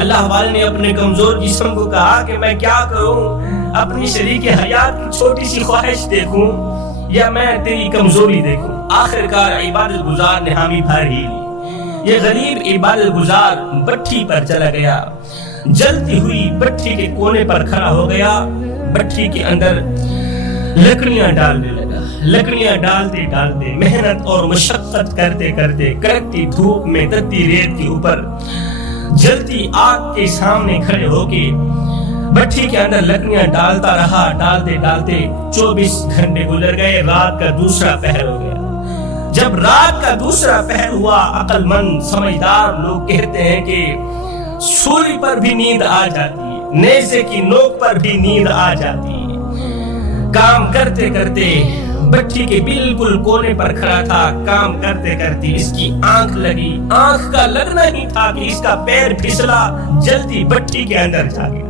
اللہ والے نے اپنے کمزور جسم کو کہا کہ میں کیا کروں، اپنی شریک حیات کی چھوٹی سی خواہش دیکھوں یا میں تیری کمزوری دیکھوں؟ آخرکار عبادت گزار نے حامی بھر ہی لی۔ یہ غریب عبادت گزار بٹھی پر چلا گیا، جلتی ہوئی بٹھی کے کونے پر کھڑا ہو گیا، بٹھی کے اندر لکڑیاں ڈالنے لگا۔ لکڑیاں ڈالتے ڈالتے، محنت اور مشقت کرتے کرتے، کڑکتی دھوپ میں تتی ریت کے اوپر جلتی آگ کے سامنے کھڑے ہو کے بٹھی کے اندر لکڑیاں ڈالتا رہا۔ ڈالتے ڈالتے 24 گھنٹے گزر گئے، رات کا دوسرا پہر ہو گیا۔ جب رات کا دوسرا پہر ہوا، عقل مند سمجھدار لوگ کہتے ہیں کہ سولی پر بھی نیند آ جاتی ہے، نیزے کی نوک پر بھی نیند آ جاتی ہے۔ کام کرتے کرتے بٹھی کے بالکل کونے پر کھڑا تھا، کام کرتے کرتے اس کی آنکھ لگی۔ آنکھ کا لگنا ہی تھا کہ اس کا پیر پھسلا، جلدی بٹھی کے اندر جا گیا۔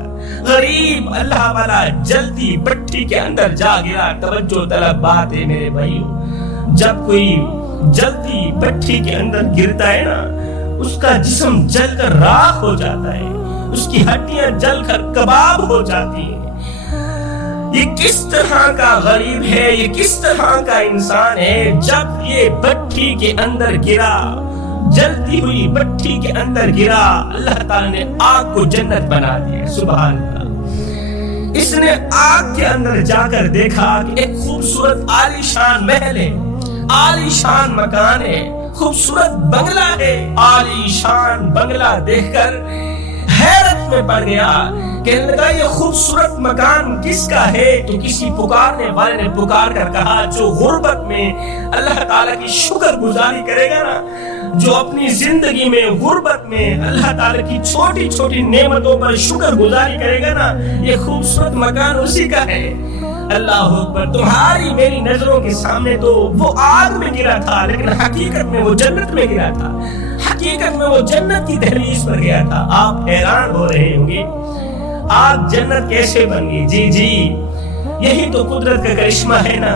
غریب اللہ والا جلدی بٹھی کے اندر جا گیا۔ توجہ طلب بات ہے میرے بھائیو، جب کوئی جلدی بٹھی کے اندر گرتا ہے نا، اس کا جسم جل کر راکھ ہو جاتا ہے، اس کی ہڈیاں جل کر کباب ہو جاتی ہیں۔ یہ کس طرح کا غریب ہے، یہ کس طرح کا انسان ہے؟ جب یہ بٹھی کے اندر گرا، جلتی ہوئی بٹھی کے اندر گرا، اللہ تعالی نے آگ کو جنت بنا دیا۔ سبحان اللہ۔ اس نے آگ کے اندر جا کر دیکھا کہ ایک خوبصورت عالی شان محل ہے، عالی شان مکان ہے، خوبصورت بنگلہ ہے۔ عالی شان بنگلہ دیکھ کر حیرت میں پڑ گیا، کہنے لگا یہ خوبصورت مکان کس کا ہے؟ تو کسی پکارنے والے نے پکار کر کہا، جو غربت میں اللہ تعالیٰ کی شکر گزاری کرے گا نا، جو اپنی زندگی میں غربت میں اللہ تعالیٰ کی چھوٹی چھوٹی نعمتوں پر شکر گزاری کرے گا نا، یہ خوبصورت مکان اسی کا ہے۔ اللہ اکبر۔ تمہاری میری نظروں کے سامنے تو وہ آگ میں گرا تھا، لیکن حقیقت میں وہ جنت میں گرا تھا، حقیقت میں وہ جنت کی دہلیز پر گیا تھا۔ آپ حیران ہو رہے ہوں گے آگ جنت کیسے بن گئی؟ جی یہی تو قدرت کا کرشمہ ہے نا،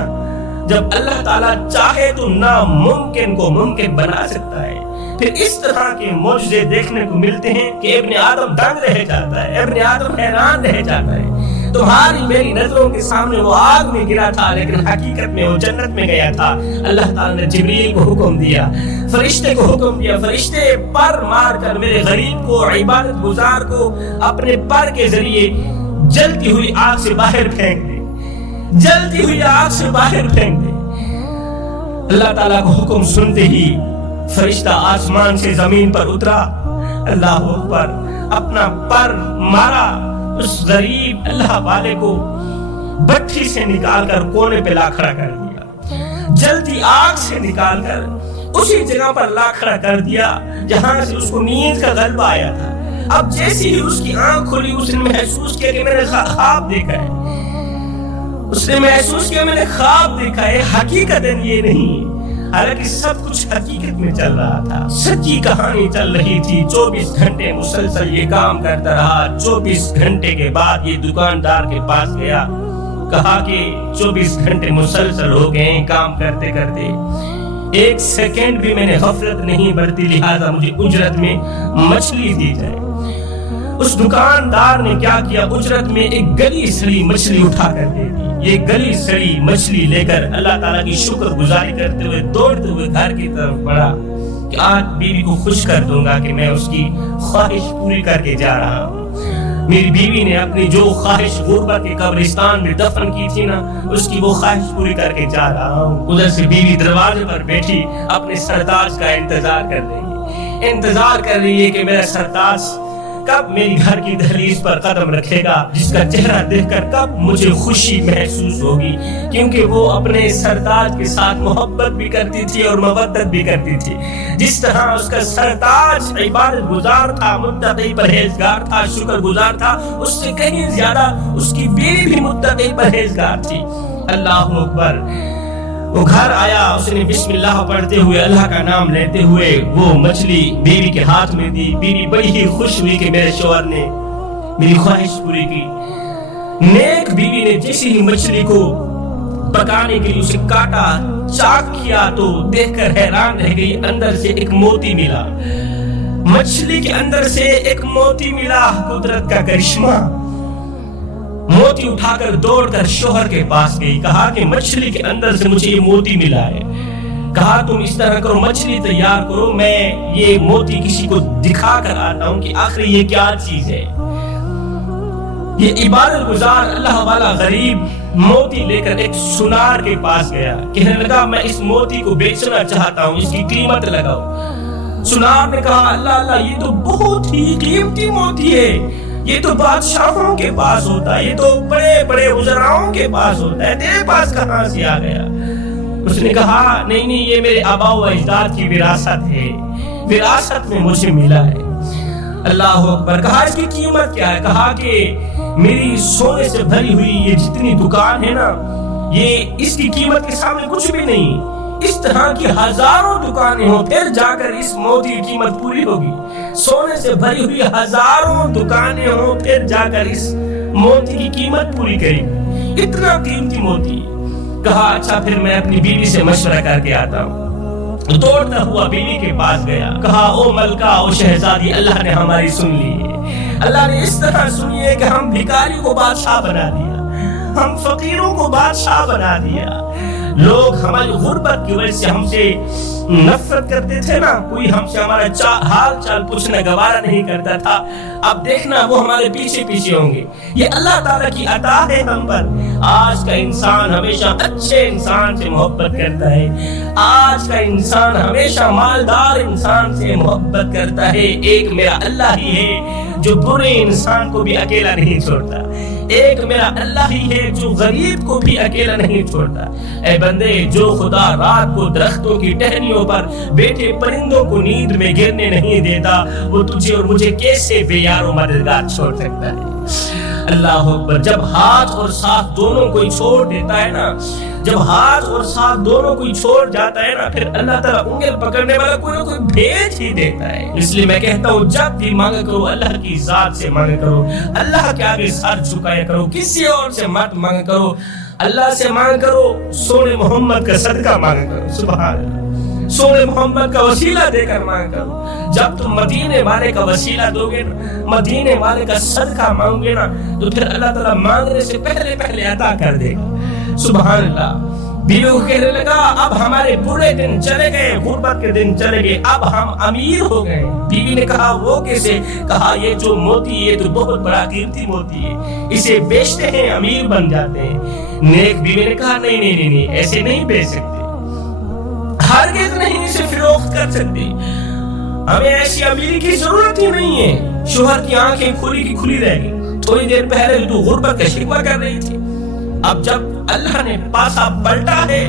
جب اللہ تعالیٰ چاہے تو ناممکن کو ممکن بنا سکتا ہے۔ پھر اس طرح کے معجزے دیکھنے کو ملتے ہیں کہ ابن آدم دنگ رہ جاتا ہے، ابن آدم حیران رہ جاتا ہے۔ تمہاری میری نظروں کے سامنے وہ آگ میں گرا تھا، لیکن حقیقت میں وہ جنت میں گیا تھا۔ اللہ تعالیٰ نے جبریل کو حکم دیا، فرشتے کو حکم دیا، فرشتے پر مار کر میرے غریب کو، عبادت گزار کو اپنے پر کے ذریعے جلتی ہوئی آگ سے باہر پھینک دے، جلتی ہوئی آگ سے باہر پھینک دے۔ اللہ تعالیٰ کو حکم سنتے ہی فرشتہ آسمان سے زمین پر اترا، اللہ اکبر، اپنا پر مارا، اس غریب اللہ والے کو بٹھی سے نکال کر کونے پہ لا کھڑا کر دیا، جلتی آگ سے نکال کر اسی جگہ پر لا کھڑا کر دیا جہاں سے اس کو نیند کا غلبہ آیا تھا۔ اب جیسی ہی اس کی آنکھ کھلی، اس نے محسوس کیا کہ میں نے خواب دیکھا ہے، اس نے محسوس کیا میں نے خواب دیکھا ہے، حقیقت یہ نہیں ہے۔ حالانکہ سب کچھ حقیقت میں چل رہا تھا، سچی کہانی چل رہی تھی۔ 24 گھنٹے مسلسل یہ کام کرتا رہا۔ 24 گھنٹے کے بعد یہ دکاندار کے پاس گیا، کہا کہ 24 گھنٹے مسلسل ہو گئے کام کرتے کرتے، ایک سیکنڈ بھی میں نے غفلت نہیں برتی، لہذا مجھے اجرت میں مچھلی دی جائے۔ اس دکاندار نے کیا کیا؟ اجرت میں ایک گلی سڑی مچھلی اٹھا کر دے دی۔ یہ گلی سڑی مچھلی لے کر اللہ تعالیٰ کی شکر گزاری کرتے ہوئے دوڑتے ہوئے گھر کی طرف بڑھا کہ آج بیوی کو خوش کر دوں گا کہ میں اس کی خواہش پوری کر کے جا رہا ہوں۔ میری بیوی نے اپنی جو خواہش غربت کے قبرستان میں دفن کی تھی نا، اس کی وہ خواہش پوری کر کے جا رہا ہوں۔ ادھر سے بیوی دروازے پر بیٹھی اپنے سرتاج کا انتظار کر رہی ہے کہ میرا سرتاج کب میری گھر کی دہلیز پر قدم رکھے گا، جس کا چہرہ دیکھ کر کب مجھے خوشی محسوس ہوگی، کیونکہ وہ اپنے سرتاج کے ساتھ محبت بھی کرتی تھی اور مودت بھی کرتی تھی۔ جس طرح اس کا سرتاج عبادت گزار تھا، متقی پرہیزگار تھا، شکر گزار تھا، اس سے کہیں زیادہ اس کی بیوی بھی متقی پرہیزگار تھی۔ اللہ اکبر۔ وہ گھر آیا، اس نے بسم اللہ پڑھتے ہوئے، اللہ کا نام لیتے ہوئے وہ مچھلی بیوی کے ہاتھ میں دی۔ بیوی بڑی ہی خوش ہوئی کہ میرے شوہر نے میری خواہش پوری کی۔ نیک بیوی نے جیسی ہی مچھلی کو پکانے کے لیے اسے کاٹا، چاک کیا تو دیکھ کر حیران رہ گئی، اندر سے ایک موتی ملا۔ مچھلی کے اندر سے ایک موتی ملا، قدرت کا کرشمہ۔ موتی اٹھا کر دوڑ کر شوہر کے پاس گئی، کہا کہ مچھلی کے اندر سے مجھے یہ موتی ملا ہے۔ کہا تم اس طرح کرو، مچھلی تیار کرو، میں یہ موتی کسی کو دکھا کر آتا ہوں کہ آخر یہ کیا چیز ہے۔ یہ عبادت گزار اللہ والا غریب موتی لے کر ایک سنار کے پاس گیا، کہنے لگا میں اس موتی کو بیچنا چاہتا ہوں، اس کی قیمت لگاؤ۔ سنار نے کہا اللہ اللہ، یہ تو بہت ہی قیمتی موتی ہے، یہ تو بادشاہوں کے پاس ہوتا ہے، یہ تو بڑے بڑے وزراؤں کے پاس ہوتا ہے، تیرے پاس کہاں سے آ گیا؟ اس نے کہا نہیں نہیں، یہ میرے آبا و اجداد کی وراثت ہے، وراثت میں مجھے ملا ہے۔ اللہ اکبر۔ کہا اس کی قیمت کیا ہے؟ کہا کہ میری سونے سے بھری ہوئی یہ جتنی دکان ہے نا، یہ اس کی قیمت کے سامنے کچھ بھی نہیں۔ اس طرح کی ہزاروں دکانیں ہوں، پھر جا کر اس موتی کی قیمت پوری ہوگی۔ سونے سے بھری ہوئی ہزاروں دکانیں ہوں، پھر جا کر اس موتی کی قیمت پوری کرے گی، اتنا قیمتی موتی۔ کہا اچھا پھر میں اپنی بیوی سے مشورہ کر کے آتا ہوں۔ دوڑتا ہوا بیوی کے پاس گیا، کہا او ملکہ، او شہزادی، اللہ نے ہماری سن لی ہے، اللہ نے اس طرح سنی ہے کہ ہم بھکاریوں کو بادشاہ بنا دیا، ہم فقیروں کو بادشاہ بنا دیا۔ لوگ ہماری غربت کی وجہ سے ہم سے نفرت کرتے تھے نا، کوئی ہم سے ہمارا حال چال پوچھنا گوارا نہیں کرتا تھا، اب دیکھنا وہ ہمارے پیچھے پیچھے ہوں گے۔ یہ اللہ تعالیٰ کی عطا ہے ہم پر۔ آج کا انسان ہمیشہ اچھے انسان سے محبت کرتا ہے، آج کا انسان ہمیشہ مالدار انسان سے محبت کرتا ہے۔ ایک میرا اللہ ہی ہے جو برے انسان کو بھی اکیلا نہیں چھوڑتا، ایک میرا اللہ ہی ہے جو غریب کو بھی اکیلا نہیں چھوڑتا۔ اے بندے، جو خدا رات کو درختوں کی ٹہنیوں پر بیٹھے پرندوں کو نیند میں گرنے نہیں دیتا، وہ تجھے اور مجھے کیسے بے یار و مددگار چھوڑ سکتا ہے؟ اللہ اکبر۔ جب ہاتھ اور ساتھ دونوں کو چھوڑ دیتا ہے نا، جب ہاتھ اور ساتھ دونوں کو چھوڑ جاتا ہے نا، پھر اللہ تعالیٰ انگل پکڑنے والا کوئی نہ کوئی بھیج ہی دیتا ہے۔ اس لیے میں کہتا ہوں جب بھی مانگا کرو اللہ کی ذات سے مانگا کرو، اللہ کے آگے سر جھکایا کرو، کسی اور سے مت مانگا کرو، اللہ سے مانگا کرو، سونے محمد کا صدقہ مانگا کرو۔ سبحان اللہ، سونے محمد کا وسیلہ دے کر مانگا کرو۔ جب تم مدینے والے کا وسیلہ دو گے، مدینے والے کا صدقہ مانگو گے نا، تو پھر اللہ تعالیٰ مانگنے سے پہلے عطا کر دے گا۔ سبحان اللہ۔ بیوی کو کہنے لگا اب ہمارے برے دن چلے گئے، غربت کے دن چلے گئے، اب ہم امیر ہو گئے۔ بیوی نے کہا وہ کیسے؟ کہا یہ جو موتی ہے تو بہت بڑا قیمتی موتی ہے، اسے بیچتے ہیں امیر بن جاتے ہیں۔ نیک بیوی نے کہا نہیں نہیں نہیں، ایسے نہیں بیچ سکتے، ہرگز نہیں اسے فروخت کر سکتے، ہمیں ایسی امیری کی ضرورت ہی نہیں ہے۔ شوہر کی آنکھیں کھلی کی کھلی رہ گئی، تھوڑی دیر پہلے تو غربت کا شکوہ کر رہی تھی، اب جب اللہ نے پاسا پلٹا ہے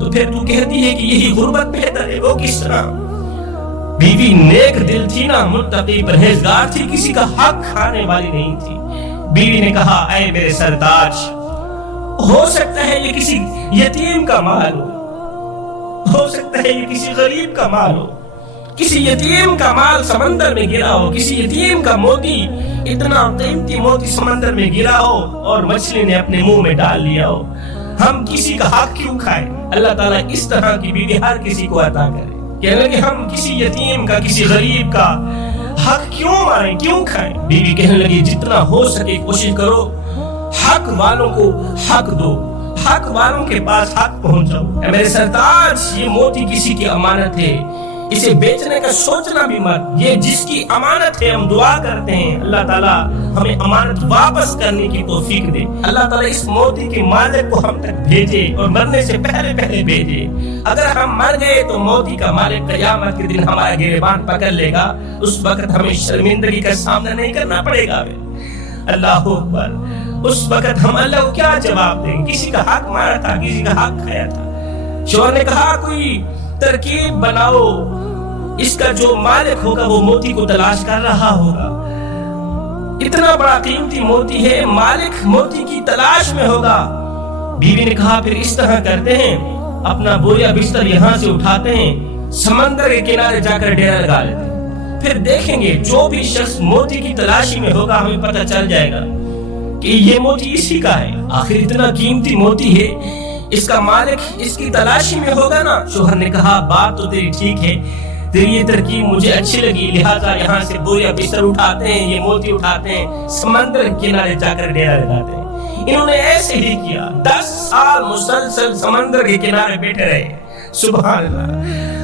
تو پھر تو کہتی ہے کہ یہی غربت بہتر ہے۔ وہ کس طرح؟ بیوی نیک دل تھی نا، متقی پرہیزگار تھی، کسی کا حق کھانے والی نہیں تھی۔ بیوی نے کہا اے میرے سرتاج، ہو سکتا ہے یہ کسی یتیم کا مال ہو سکتا ہے یہ کسی غریب کا مال ہو، کسی یتیم کا مال سمندر میں گرا ہو، کسی یتیم کا موتی، اتنا قیمتی موتی سمندر میں گرا ہو اور مچھلی نے اپنے منہ میں ڈال لیا ہو، ہم کسی کا حق کیوں کھائیں؟ اللہ تعالیٰ اس طرح کی بیوی ہر کسی کو عطا کرے، کہنے لگے ہم کسی یتیم کا، کسی غریب کا حق کیوں ماریں، کیوں کھائیں؟ بیوی کہنے لگی جتنا ہو سکے کوشش کرو، حق والوں کو حق دو، حق والوں کے پاس حق پہنچاؤ۔ اے میرے سرتاج، یہ موتی کسی کی امانت ہے، اسے بیچنے کا سوچنا بھی مت، یہ جس کی امانت ہے ہم دعا کرتے ہیں اللہ تعالیٰ ہمیں امانت واپس کرنے کی توفیق دے، اللہ تعالیٰ اس موتی کے مالک کو ہم تک بھیجے اور مرنے سے پہلے بھیجے۔ اگر ہم مر گئے تو موتی کا مالک قیامت کے دن ہمارا گریبان پکڑ لے گا، اس وقت ہمیں شرمندگی کا سامنا نہیں کرنا پڑے گا۔ اللہ اکبر۔ اس وقت ہم اللہ کو کیا جواب دیں؟ کسی کا حق مارا تھا، کسی کا حق کھایا تھا۔ شوہر نے کہا کوئی ترکیب بناؤ، اس کا جو مالک ہوگا وہ موتی کو تلاش کر رہا ہوگا، اتنا بڑا قیمتی موتی ہے، مالک موتی کی تلاش میں ہوگا۔ بیوی نے کہا پھر اس طرح کرتے ہیں، اپنا بوریا بستر یہاں سے اٹھاتے ہیں، سمندر کے کنارے جا کر ڈیرا لگا لیتے ہیں، پھر دیکھیں گے جو بھی شخص موتی کی تلاشی میں ہوگا ہمیں پتہ چل جائے گا کہ یہ موتی اسی کا ہے، آخر اتنا قیمتی موتی ہے، اس کا مالک اس کی تلاشی میں ہوگا نا۔ شوہر نے کہا بات تو تیری ٹھیک ہے، تیری یہ ترکیب مجھے اچھی لگی، لہٰذا یہاں سے بوریا بستر اٹھاتے ہیں، یہ موتی اٹھاتے ہیں، سمندر کے کنارے جا کر ڈیرا لگاتے ہیں۔ انہوں نے ایسے ہی کیا، 10 سال مسلسل سمندر کے کنارے بیٹھے رہے۔ سبحان اللہ۔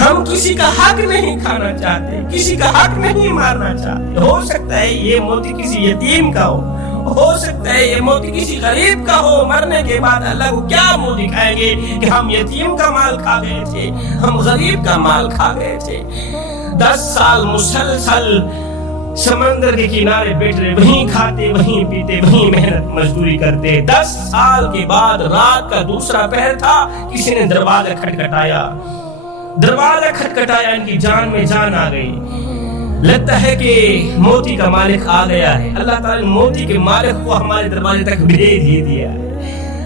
ہم کسی کا حق نہیں کھانا چاہتے، کسی کا حق نہیں مارنا چاہتے۔ ہو سکتا ہے یہ موتی کسی یتیم کا ہو سکتا ہے یہ موتی کسی غریب کا ہو، مرنے کے بعد اللہ کو کیا منہ دکھائیں گے کہ ہم یتیم کا مال کھا گئے تھے، ہم غریب کا مال کھا گئے تھے۔ 10 سال مسلسل سمندر کے کنارے بیٹھ رہے، وہیں کھاتے، وہیں پیتے، وہیں محنت مزدوری کرتے۔ 10 سال کے بعد رات کا دوسرا پہر تھا، کسی نے دروازہ کھٹکھٹایا، ان کی جان میں جان آ گئی۔ لگتا ہے کہ موتی کا مالک آ گیا ہے، اللہ تعالیٰ نے موتی کے مالک کو ہمارے دروازے تک بھیج ہی دیا ہے۔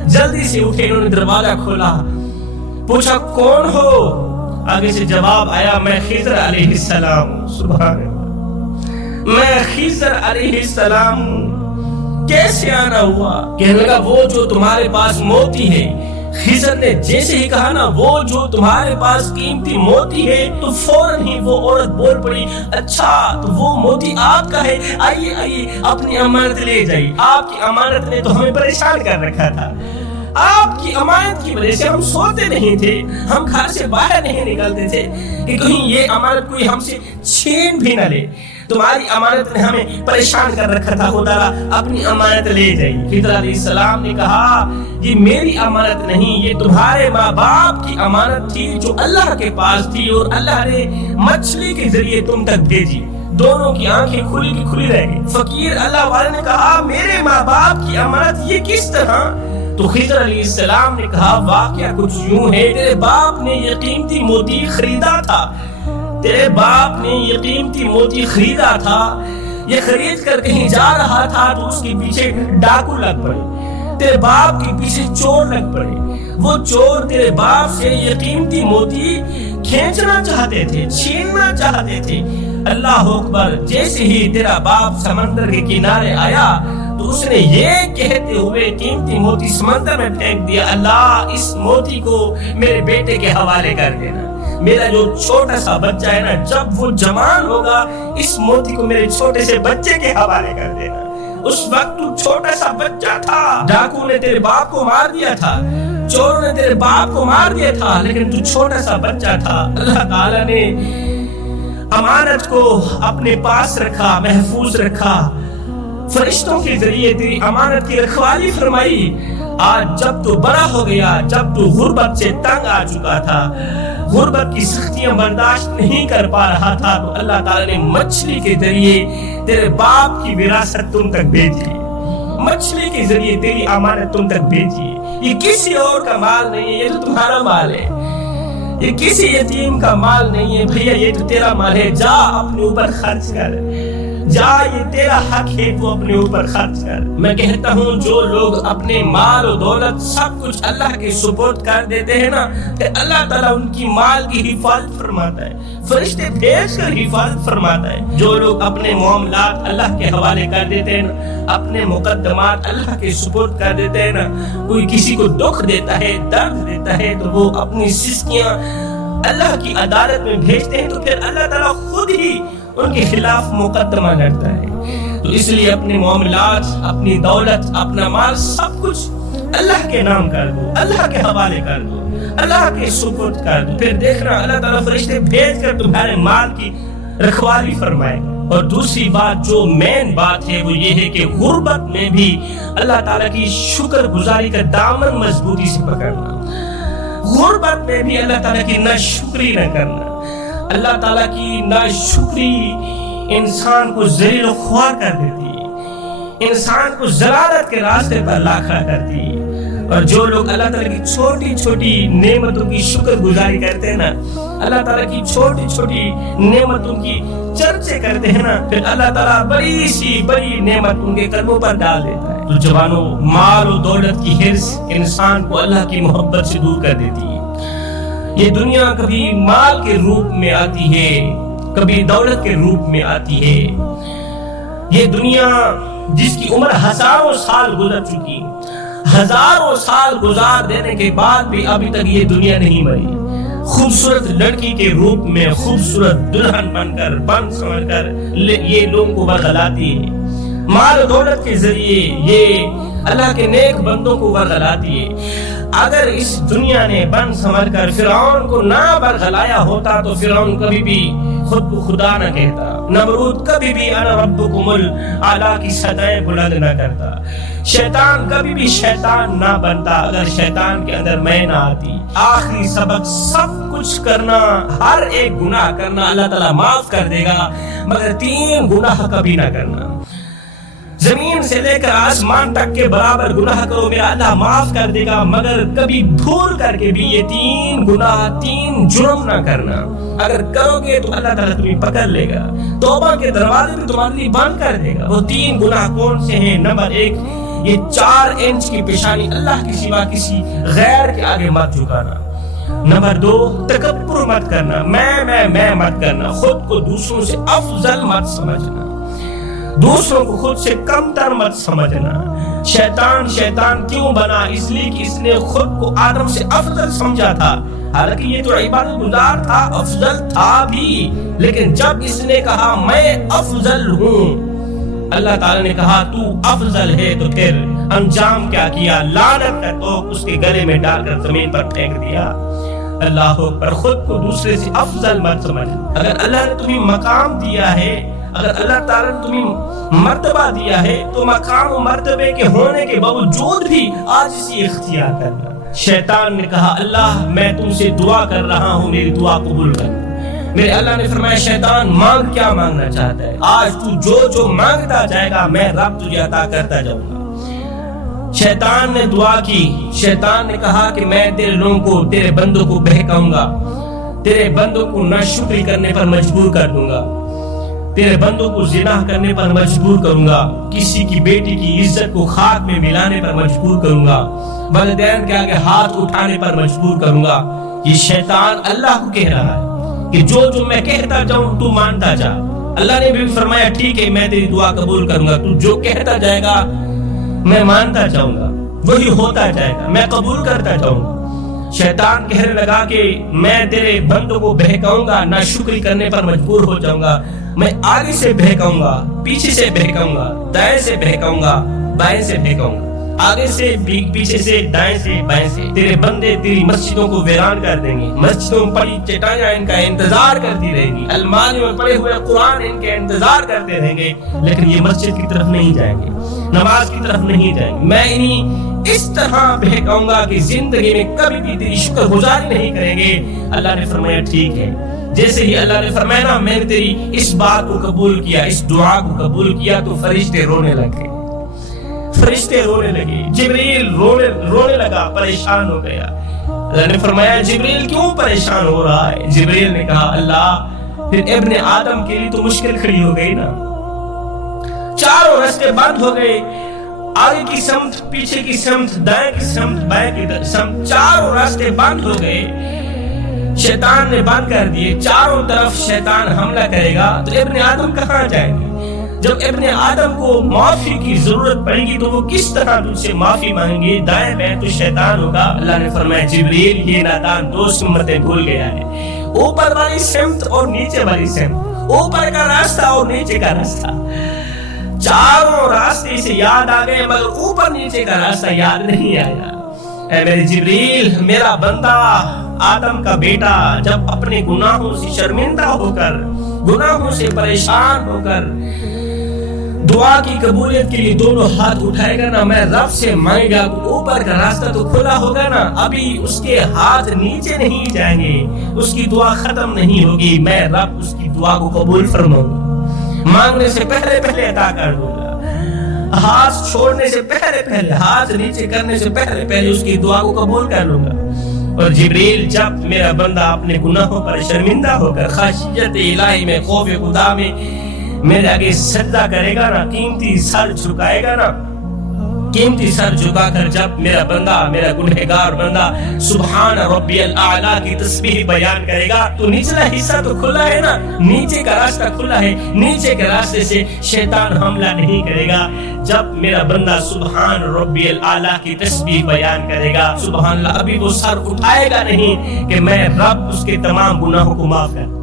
جلدی سے اٹھے، انہوں نے دروازہ کھولا، پوچھا کون ہو؟ آگے سے جواب آیا، میں خضر علیہ السلام ہوں۔ سبحان اللہ، میں خضر علیہ السلام ہوں۔ کیسے آنا ہوا؟ کہنے لگا وہ جو تمہارے پاس موتی ہے۔ خضر نے جیسے ہی کہا نا وہ جو تمہارے پاس قیمتی موتی ہے، تو فوراً ہی وہ عورت بول پڑی، اچھا تو وہ موتی آپ کا ہے، آئیے اپنی امانت لے جائیے۔ آپ کی امانت نے تو ہمیں پریشان کر رکھا تھا، آپ کی امانت کی وجہ سے ہم سوتے نہیں تھے، ہم گھر سے باہر نہیں نکلتے تھے کہ کہیں یہ امانت کوئی ہم سے چھین بھی نہ لے۔ تمہاری امانت نے ہمیں پریشان کر رکھا تھا، خدا اپنی امانت لے جائیے۔ خضر علیہ السلام نے کہا یہ میری امانت نہیں، یہ تمہارے ماں باپ کی امانت تھی جو اللہ کے پاس تھی، اور اللہ نے مچھلی کے ذریعے تم تک بھیجی۔ دونوں کی آنکھیں کھلی کی کھلی رہ گئی۔ فقیر اللہ والے نے کہا میرے ماں باپ کی امانت یہ کس طرح؟ تو خضر علیہ السلام نے کہا واقعہ کچھ یوں ہے، تیرے باپ نے یہ قیمتی موتی خریدا تھا، تیرے باپ نے یہ قیمتی موتی خریدا تھا، یہ خرید کر کہیں جا رہا تھا تو اس کے پیچھے ڈاکو لگ پڑے، تیرے باپ کے پیچھے چور لگ پڑے، وہ چور تیرے باپ سے یہ قیمتی موتی کھینچنا چاہتے تھے، چھیننا چاہتے تھے۔ اللہ اکبر، جیسے ہی تیرا باپ سمندر کے کنارے آیا تو اس نے یہ کہتے ہوئے قیمتی موتی سمندر میں پھینک دیا، اللہ اس موتی کو میرے بیٹے کے حوالے کر دینا، میرا جو چھوٹا سا بچہ ہے نا، جب وہ جوان ہوگا اس موتی کو میرے چھوٹے سے بچے کے حوالے کر دینا۔ اس وقت تو چھوٹا سا بچہ تھا، ڈاکو نے تیرے باپ کو مار دیا تھا، چوروں نے تیرے باپ کو مار دیا تھا، لیکن تو چھوٹا سا بچہ تھا۔ اللہ تعالیٰ نے امانت کو اپنے پاس رکھا، محفوظ رکھا، فرشتوں کے ذریعے تیری امانت کی رکھوالی فرمائی۔ آج جب تو بڑا ہو گیا، جب تو غربت سے تنگ آ چکا تھا، غربت کی سختیاں برداشت نہیں کر پا رہا تھا، تو اللہ تعالیٰ نے مچھلی کے ذریعے تیرے باپ کی وراثت تم تک بھیجی، مچھلی کے ذریعے تیری امانت تم تک بھیجی۔ یہ کسی اور کا مال نہیں ہے، یہ تو تمہارا مال ہے، یہ کسی یتیم کا مال نہیں ہے بھیا، یہ تو تیرا مال ہے، جا اپنے اوپر خرچ کر، جا یہ تیرا حق ہے، تو اپنے اوپر خرچ کر۔ میں کہتا ہوں جو لوگ اپنے مال و دولت سب کچھ اللہ کے سپرد کر دیتے ہیں نا، کہ اللہ تعالیٰ ان کی مال کی حفاظت فرماتا ہے، فرشتے بھیج کر حفاظت فرماتا ہے۔ جو لوگ اپنے معاملات اللہ کے حوالے کر دیتے ہیں نا، اپنے مقدمات اللہ کے سپرد کر دیتے ہیں نا، کوئی کسی کو دکھ دیتا ہے، درد دیتا ہے، تو وہ اپنی سسکیاں اللہ کی عدالت میں بھیجتے ہیں، تو پھر اللہ تعالیٰ خود ہی ان کے خلاف مقدمہ لڑتا ہے۔ تو اس لیے اپنے معاملات، اپنی دولت، اپنا مال سب کچھ اللہ کے نام کر دو، اللہ کے حوالے کر دو، اللہ کے سپرد کر دو، پھر دیکھنا اللہ تعالیٰ فرشتے بھیج کر تمہارے مال کی رکھوالی فرمائے گا۔ اور دوسری بات جو مین بات ہے وہ یہ ہے کہ غربت میں بھی اللہ تعالیٰ کی شکر گزاری کا دامن مضبوطی سے پکڑنا، غربت میں بھی اللہ تعالیٰ کی ناشکری نہ کرنا۔ اللہ تعالیٰ کی ناشکری انسان کو ذلیل و خوار کر دیتی ہے، انسان کو ضلالت کے راستے پر لا کھڑا کرتی ہے۔ اور جو لوگ اللہ تعالیٰ کی چھوٹی چھوٹی نعمتوں کی شکر گزاری کرتے ہیں نا، اللہ تعالیٰ کی چھوٹی چھوٹی نعمتوں کی چرچے کرتے ہیں نا، پھر اللہ تعالیٰ بڑی سی بڑی نعمت ان کے قلبوں پر ڈال دیتا ہے۔ تو جوانوں، مال و دولت کی حرص انسان کو اللہ کی محبت سے دور کر دیتی ہے۔ یہ دنیا کبھی مال کے روپ میں آتی ہے، کبھی دولت کے روپ میں آتی ہے۔ یہ دنیا جس کی عمر ہزاروں سال گزر چکی، ہزاروں سال گزار دینے کے بعد بھی ابھی تک یہ دنیا نہیں مری، خوبصورت لڑکی کے روپ میں خوبصورت دلہن بن کر بن سمجھ کر یہ لوگوں کو ورغلاتی ہے، مال و دولت کے ذریعے یہ اللہ کے نیک بندوں کو ورغلاتی ہے۔ اگر اس دنیا نے بن سمجھ کر فرعون کو نہ ورغلایا ہوتا تو فرعون کبھی بھی خود کو خدا نہ کہتا، نمرود کبھی بھی انا ربکم الاعلی کی صدائیں بلند نہ کرتا، شیطان کبھی بھی شیطان نہ بنتا اگر شیطان کے اندر میں نہ آتی۔ آخری سبق، سب کچھ کرنا، ہر ایک گناہ کرنا اللہ تعالیٰ معاف کر دے گا، مگر 3 گناہ کبھی نہ کرنا۔ زمین سے لے کر آسمان تک کے برابر گناہ کرو، میرا اللہ معاف کر دے گا، مگر کبھی بھول کر کے بھی یہ 3 گناہ، 3 جرم نہ کرنا۔ اگر کرو گے تو اللہ تعالیٰ تمہیں پکڑ لے گا، توبہ کے دروازے بھی تمہارے لیے بند کر دے گا۔ وہ 3 گناہ کون سے ہیں؟ نمبر 1، یہ 4 انچ کی پیشانی اللہ کے سوا کسی غیر کے آگے مت جھکانا۔ نمبر 2، تکبر مت کرنا، میں مت کرنا، خود کو دوسروں سے افضل مت سمجھنا، دوسروں کو خود سے کم تر مت سمجھنا۔ شیطان کیوں بنا؟ اس لیے کہ اس نے خود کو آدم سے افضل سمجھا تھا، حالانکہ یہ تو عبادت گزار تھا، افضل تھا بھی، لیکن جب اس نے کہا میں افضل ہوں، اللہ تعالیٰ نے کہا تو افضل ہے، تو پھر انجام کیا کیا؟ لعنت کا توق اس کے گلے میں ڈال کر زمین پر پھینک دیا۔ اللہ اکبر، خود کو دوسرے سے افضل مت سمجھنا۔ اگر اللہ نے تمہیں مقام دیا ہے، اگر اللہ تعالیٰ نے تمہیں مرتبہ دیا ہے تو مقام و مرتبے کے ہونے کے باوجود بھی عاجزی اختیار کرنا۔ شیطان نے کہا اللہ میں تم سے دعا کر رہا ہوں، میری دعا قبول کر۔ میرے اللہ نے فرمایا شیطان مانگ، کیا مانگنا چاہتا ہے؟ آج تو جو مانگتا جائے گا میں رب تجھے عطا کرتا جاؤں گا۔ شیطان نے دعا کی، شیطان نے کہا کہ میں تیرے لوگوں کو، تیرے بندوں کو بہکاؤں گا، تیرے بندوں کو ناشکری کرنے پر مجبور کر دوں گا، تیرے بندوں کو زنا کرنے پر مجبور کروں گا، کسی کی بیٹی کی عزت کو خاک میں ملانے پر مجبور کروں گا، والدین کے آگے ہاتھ اٹھانے پر مجبور کروں گا۔ یہ شیطان اللہ کو کہہ رہا ہے کہ جو میں کہتا جاؤں تو مانتا جا۔ اللہ نے بھی فرمایا ٹھیک ہے میں تیری دعا قبول کروں گا، تو جو کہتا جائے گا میں مانتا جاؤں گا، وہی ہوتا جائے گا، میں قبول کرتا جاؤں گا۔ شیطان کہنے لگا کہ میں تیرے بندوں کو بہکاؤں گا، ناشکری کرنے پر مجبور ہو جاؤں گا، میں آگے سے بہکاؤں گا، پیچھے سے بہکاؤں گا، دائیں سے بہکاؤں گا، بائیں سے بہکاؤں گا، آگے سے پیچھے سے، دائیں سے بائیں سے۔ تیرے بندے تیری مسجدوں کو ویران کر دیں گے، مسجدوں میں پڑی چٹائیاں ان کا انتظار کرتی رہیں گی، الماریوں میں پڑے ہوئے قرآن ان کے انتظار کرتے رہیں گے، لیکن یہ مسجد کی طرف نہیں جائیں گے، نماز کی طرف نہیں جائیں گے۔ میں انہیں اس طرح بہکاؤں گا کہ زندگی میں کبھی بھی تیری شکر گزاری نہیں کریں گے۔ اللہ نے فرمایا ٹھیک ہے۔ جیسے ہی اللہ نے فرمایا نا میں نے تیری اس بات کو قبول کیا، اس دعا کو قبول کیا، تو فرشتے رونے لگے، فرشتے رونے لگے، جبریل رونے لگا، پریشان ہو گیا۔ اللہ نے فرمایا جبریل کیوں پریشان ہو رہا ہے؟ جبریل نے کہا اللہ پھر ابن آدم کے لیے تو مشکل کھڑی ہو گئی نا، چاروں راستے بند ہو گئے، آگے کی سمت، پیچھے کی سمت، دائیں کی سمت، بائیں کی سمت، چاروں راستے بند ہو گئے، شیطان نے بند کر دیے، چاروں طرف شیطان حملہ کرے گا تو ابن آدم کہاں جائیں گے؟ جب ابن آدم کو معافی کی ضرورت پڑے گی تو وہ کس طرح تجھ سے معافی مانگیں گے؟ دائیں بائیں تو شیطان ہوگا۔ اللہ نے فرمایا جبریل یہ نادان 2 سمتیں بھول گیا ہے، اوپر والی سمت اور نیچے والی سمت، اوپر کا راستہ اور نیچے کا راستہ، چاروں راستے سے یاد آ گئے مگر اوپر نیچے کا راستہ یاد نہیں آیا۔ اے میرے جبریل، میرا بندہ آدم کا بیٹا جب اپنے گناہوں سے شرمندہ ہو کر، گناہوں سے پریشان ہو کر دعا کی قبولیت کے لیے دونوں ہاتھ اٹھائے گا نا، میں رب سے مانگے گا تو اوپر کا راستہ تو کھلا ہوگا نا، ابھی اس کے ہاتھ نیچے نہیں جائیں گے، اس کی دعا ختم نہیں ہوگی، میں رب اس کی دعا کو قبول فرماؤں گا، مانگنے سے پہلے عطا کر دوں گا، ہاتھ چھوڑنے سے پہلے، ہاتھ نیچے کرنے سے پہلے اس کی دعا کو قبول کر لوں گا۔ اور جبریل جب میرا بندہ اپنے گناہوں پر شرمندہ ہو کر خشیت الہی میں، خوف خدا میں میرے آگے سجدہ کرے گا نا، قیمتی سر جھکائے گا نا، قیمتی سر جھکا کر جب میرا بندہ، میرا گنہگار بندہ سبحان ربی الاعلیٰ کی تسبیح بیان کرے گا تو نچلا حصہ تو کھلا ہے نا، نیچے کا راستہ کھلا ہے، نیچے کے راستے سے شیطان حملہ نہیں کرے گا۔ جب میرا بندہ سبحان ربی الاعلیٰ کی تسبیح بیان کرے گا، سبحان اللہ، ابھی وہ سر اٹھائے گا نہیں کہ میں رب اس کے تمام گناہوں کو معاف کر